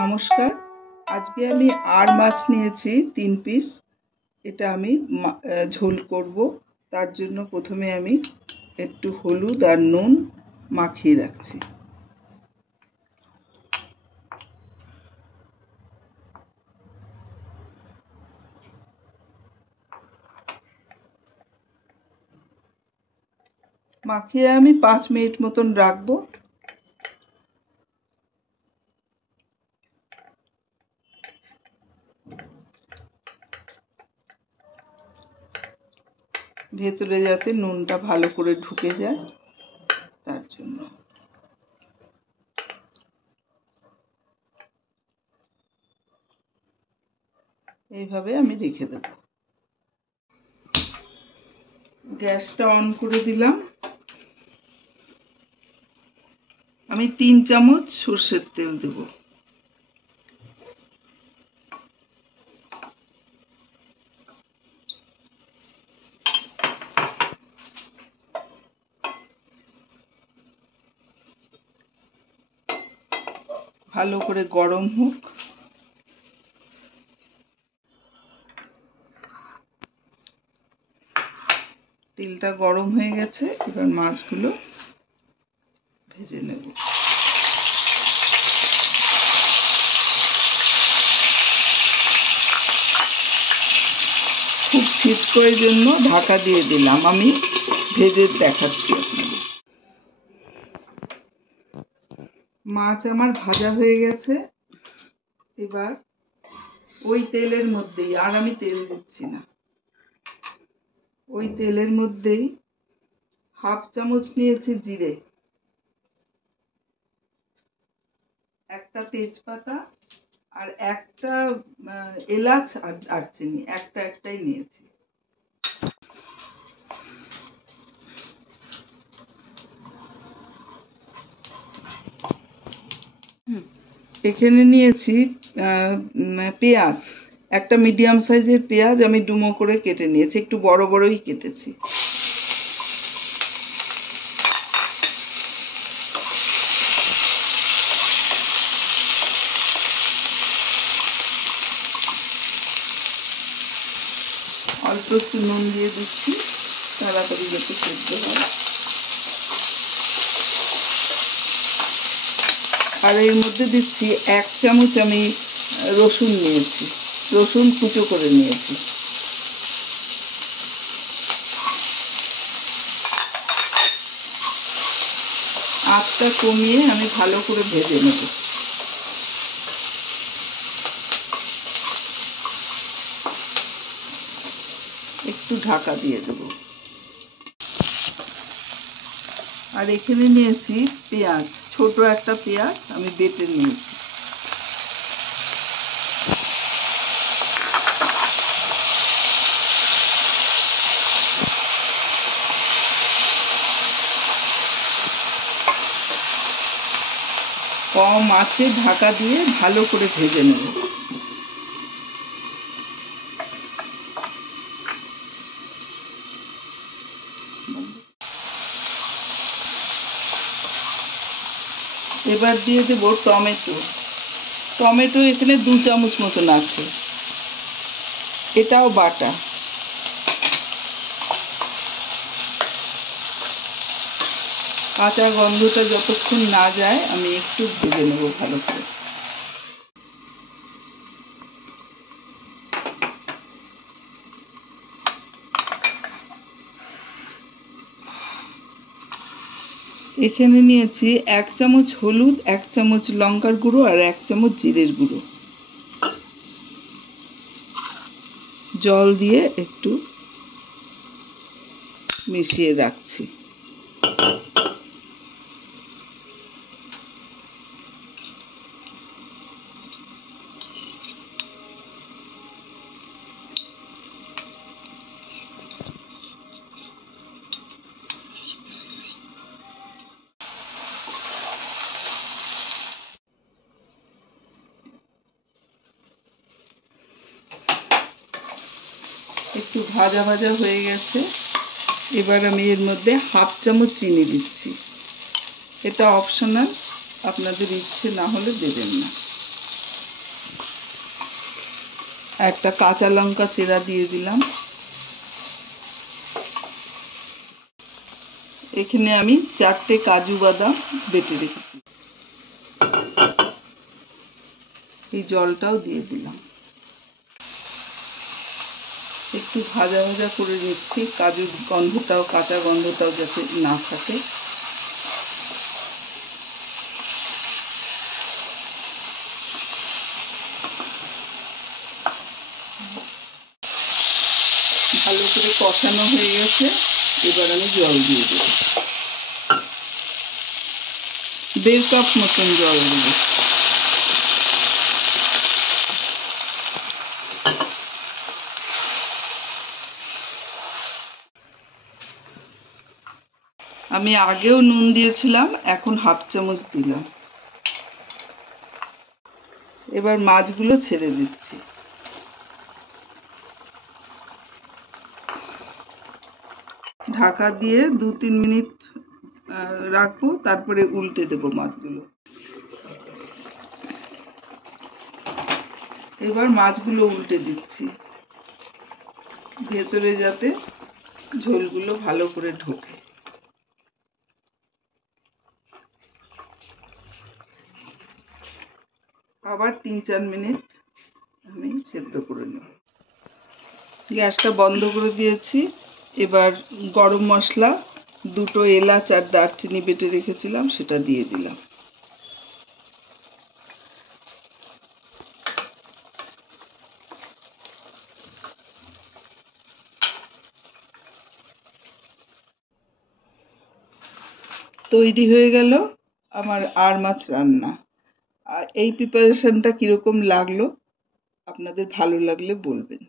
নমস্কার। আজকে আমি আর মাছ নিয়েছি 3 পিস। এটা আমি ঝোল করব। তার জন্য প্রথমে আমি একটু হলুদ আর নুন মাখিয়ে রাখছি। মাখিয়ে আমি 5 মিনিট মতন রাখবো। ভেতরে যাতে নুনটা ভালো করে ঢুকে যায় তার জন্য। এইভাবে আমি রেখে দেব। গ্যাসটা অন করে দিলাম। আমি 3 চামচ সরষের তেল দেব। ভালো করে গরম হোক। তেলটা গরম হয়ে গেছে, এবার মাছগুলো ভেজে নেব। খুব ছিটকোর জন্য ঢাকা দিয়ে দিলাম। আমি ভেজে দেখাচ্ছি আপনাদের। মাছ আমার ভাজা হয়ে গেছে। এবার ওই তেলের মধ্যেই, আর আমি তেল দিচ্ছি না, ওই তেলের মধ্যেই হাফ চামচ নিয়েছি জিরে, একটা তেজপাতা আর একটা এলাচ আর দারচিনি, একটাই নিয়েছি। এখানে নিয়েছি পেঁয়াজ, একটা মিডিয়াম সাইজের পেঁয়াজ আমি ডুমো করে কেটে নিয়েছি, একটু বড় বড়ই কেটেছি। অল্প একটু নুন দিয়ে দিচ্ছি, তাড়াতাড়ি যাতে সেদ্ধ হয়। আর এর মধ্যে দিচ্ছি 1 চামচ আমি রসুন নিয়েছি, রসুন কুচো করে নিয়েছি। আঁচটা কমিয়ে আমি ভালো করে ভেজে নেব। একটু ঢাকা দিয়ে দেব। আর এখানে নিয়েছি পেঁয়াজ, ছোট একটা পেঁয়াজ আমি বেটে নিয়েছি। কম আঁচে ঢাকা দিয়ে ভালো করে ভেজে নেব। এবার দিয়ে দেব টমেটো। টমেটো এখানে 2 চামচ মতন আছে, এটাও বাটা। কাঁচা গন্ধটা যতক্ষণ না যায় আমি একটু ভেজে নেব ভালো করে। এখানে নিয়েছি 1 চামচ হলুদ, 1 চামচ লঙ্কার গুঁড়ো আর 1 চামচ জিরের গুঁড়ো। জল দিয়ে একটু মিশিয়ে রাখছি। একটু ভাজা ভাজা হয়ে গেছে। এবার আমি এর মধ্যে হাফ চামচ চিনি দিচ্ছি। এটা অপশনাল, আপনাদের ইচ্ছে না হলে দেবেন না। একটা কাঁচা লঙ্কা চেরা দিয়ে দিলাম। এখানে আমি 4টে কাজু বাদাম বেটে রেখেছি, এই জলটাও দিয়ে দিলাম। একটু ভাজা ভাজা করে নিচ্ছি, কাজুর গন্ধটাও, কাঁচা গন্ধটাও যাতে না থাকে। ভালো করে কষানো হয়ে গেছে, এবার আমি জল দিয়ে দেব। 1.5 কাপ মতন জল দেব। আমি আগেও নুন দিয়েছিলাম, এখন 1/2 চামচ দিলাম। এবার মাছগুলো ছেড়ে দিচ্ছি। ঢাকা দিয়ে 2-3 মিনিট রাখবো, তারপরে উল্টে দেবো মাছগুলো। এবার মাছগুলো উল্টে দিচ্ছি, ভেতরে যাতে ঝোলগুলো ভালো করে ঢোকে। আবার 3-4 মিনিট আমি সেদ্ধ করে নেব। গ্যাসটা বন্ধ করে দিয়েছি। এবার গরম মশলা, 2টো এলাচ আর দারচিনি বেটে রেখেছিলাম, সেটা দিয়ে দিলাম। তৈরি হয়ে গেল আমার আর মাছ রান্না। আর এই প্রিপারেশনটা কীরকম লাগলো আপনাদের ভালো লাগলে বলবেন।